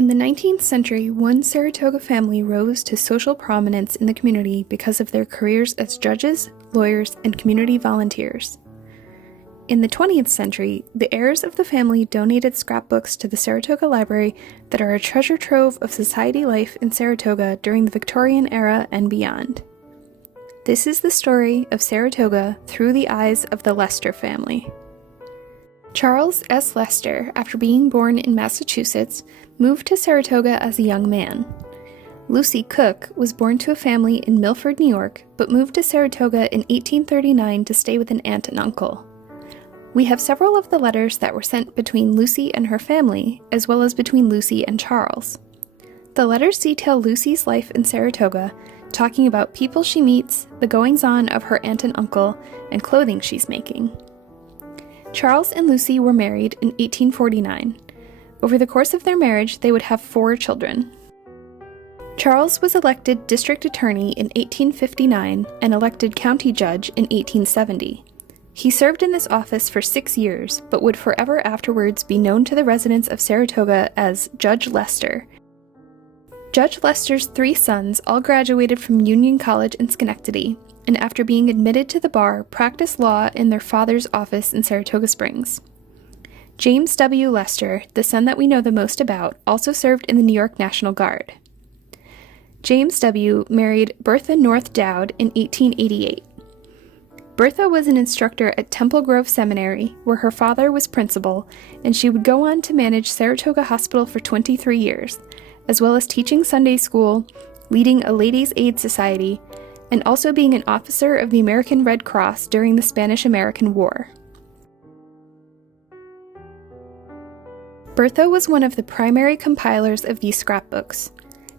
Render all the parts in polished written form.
In the 19th century, one Saratoga family rose to social prominence in the community because of their careers as judges, lawyers, and community volunteers. In the 20th century, the heirs of the family donated scrapbooks to the Saratoga Library that are a treasure trove of society life in Saratoga during the Victorian era and beyond. This is the story of Saratoga through the eyes of the Lester family. Charles S. Lester, after being born in Massachusetts, moved to Saratoga as a young man. Lucy Cook was born to a family in Milford, New York, but moved to Saratoga in 1839 to stay with an aunt and uncle. We have several of the letters that were sent between Lucy and her family, as well as between Lucy and Charles. The letters detail Lucy's life in Saratoga, talking about people she meets, the goings-on of her aunt and uncle, and clothing she's making. Charles and Lucy were married in 1849. Over the course of their marriage, they would have 4 children. Charles was elected district attorney in 1859 and elected county judge in 1870. He served in this office for 6 years, but would forever afterwards be known to the residents of Saratoga as Judge Lester. Judge Lester's 3 sons all graduated from Union College in Schenectady, and after being admitted to the bar, practiced law in their father's office in Saratoga Springs. James W. Lester, the son that we know the most about, also served in the New York National Guard. James W. married Bertha North Dowd in 1888. Bertha was an instructor at Temple Grove Seminary, where her father was principal, and she would go on to manage Saratoga Hospital for 23 years, as well as teaching Sunday school, leading a Ladies' Aid Society, and also being an officer of the American Red Cross during the Spanish-American War. Bertha was one of the primary compilers of these scrapbooks.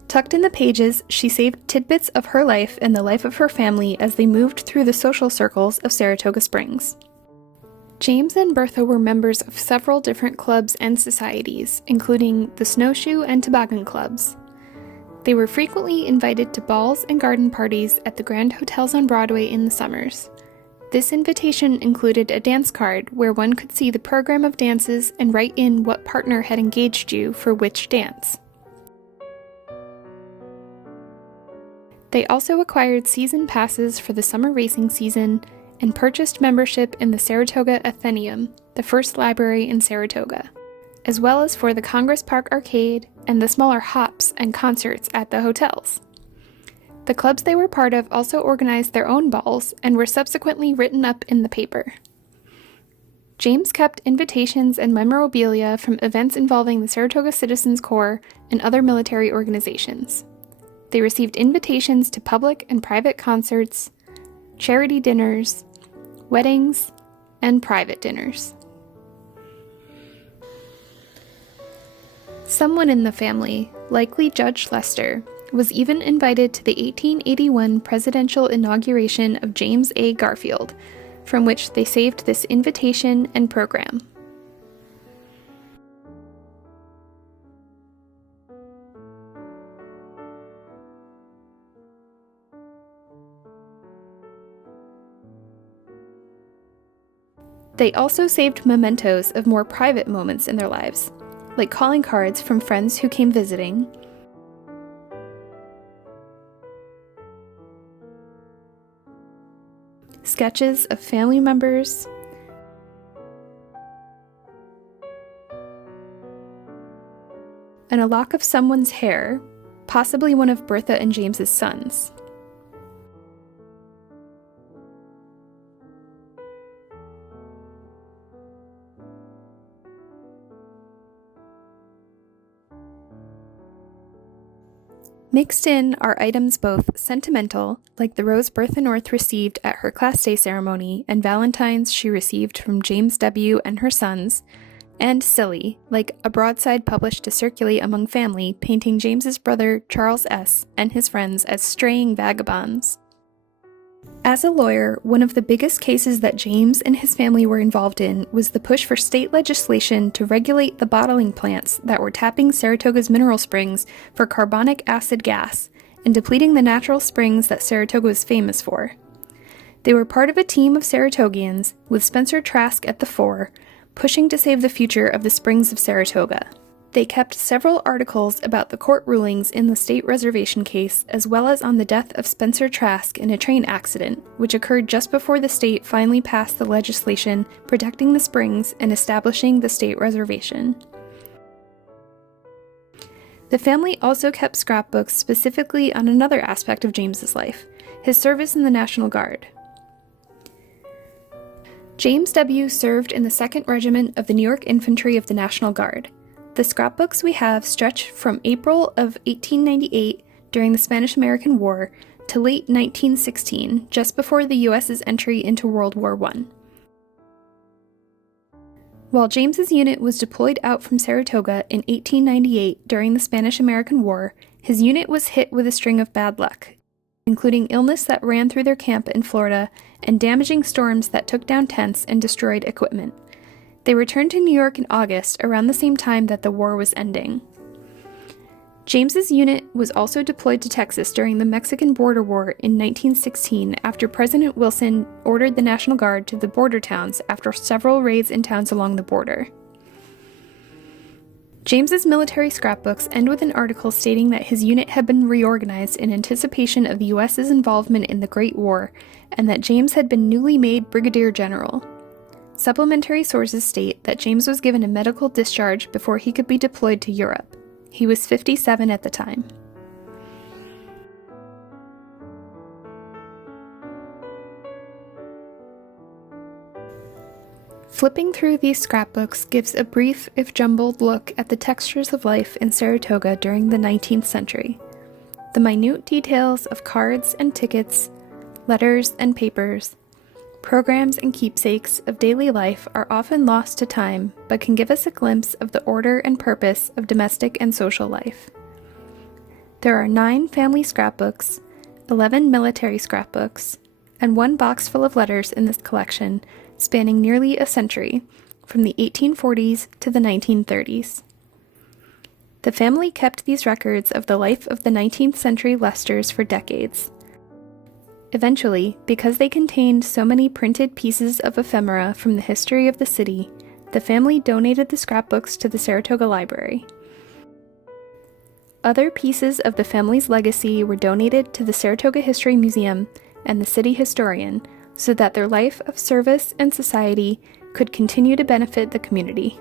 Tucked in the pages, she saved tidbits of her life and the life of her family as they moved through the social circles of Saratoga Springs. James and Bertha were members of several different clubs and societies, including the Snowshoe and Toboggan Clubs. They were frequently invited to balls and garden parties at the Grand Hotels on Broadway in the summers. This invitation included a dance card where one could see the program of dances and write in what partner had engaged you for which dance. They also acquired season passes for the summer racing season and purchased membership in the Saratoga Athenaeum, the first library in Saratoga, as well as for the Congress Park Arcade and the smaller hops and concerts at the hotels. The clubs they were part of also organized their own balls and were subsequently written up in the paper. James kept invitations and memorabilia from events involving the Saratoga Citizens Corps and other military organizations. They received invitations to public and private concerts, charity dinners, weddings, and private dinners. Someone in the family, likely Judge Lester, was even invited to the 1881 presidential inauguration of James A. Garfield, from which they saved this invitation and program. They also saved mementos of more private moments in their lives, like calling cards from friends who came visiting, sketches of family members, and a lock of someone's hair, possibly one of Bertha and James's sons. Mixed in are items both sentimental, like the rose Bertha North received at her class day ceremony and valentines she received from James W. and her sons, and silly, like a broadside published to circulate among family painting James's brother Charles S. and his friends as straying vagabonds. As a lawyer, one of the biggest cases that James and his family were involved in was the push for state legislation to regulate the bottling plants that were tapping Saratoga's mineral springs for carbonic acid gas and depleting the natural springs that Saratoga was famous for. They were part of a team of Saratogians, with Spencer Trask at the fore, pushing to save the future of the springs of Saratoga. They kept several articles about the court rulings in the state reservation case, as well as on the death of Spencer Trask in a train accident, which occurred just before the state finally passed the legislation protecting the springs and establishing the state reservation. The family also kept scrapbooks specifically on another aspect of James's life, his service in the National Guard. James W. served in the 2nd Regiment of the New York Infantry of the National Guard. The scrapbooks we have stretch from April of 1898, during the Spanish-American War, to late 1916, just before the U.S.'s entry into World War I. While James's unit was deployed out from Saratoga in 1898 during the Spanish-American War, his unit was hit with a string of bad luck, including illness that ran through their camp in Florida and damaging storms that took down tents and destroyed equipment. They returned to New York in August, around the same time that the war was ending. James's unit was also deployed to Texas during the Mexican Border War in 1916 after President Wilson ordered the National Guard to the border towns after several raids in towns along the border. James's military scrapbooks end with an article stating that his unit had been reorganized in anticipation of the U.S.'s involvement in the Great War, and that James had been newly made Brigadier General. Supplementary sources state that James was given a medical discharge before he could be deployed to Europe. He was 57 at the time. Flipping through these scrapbooks gives a brief, if jumbled, look at the textures of life in Saratoga during the 19th century. The minute details of cards and tickets, letters and papers, programs and keepsakes of daily life are often lost to time, but can give us a glimpse of the order and purpose of domestic and social life. There are 9 family scrapbooks, 11 military scrapbooks, and 1 box full of letters in this collection, spanning nearly a century, from the 1840s to the 1930s. The family kept these records of the life of the 19th century Leicesters for decades. Eventually, because they contained so many printed pieces of ephemera from the history of the city, the family donated the scrapbooks to the Saratoga Library. Other pieces of the family's legacy were donated to the Saratoga History Museum and the city historian, so that their life of service and society could continue to benefit the community.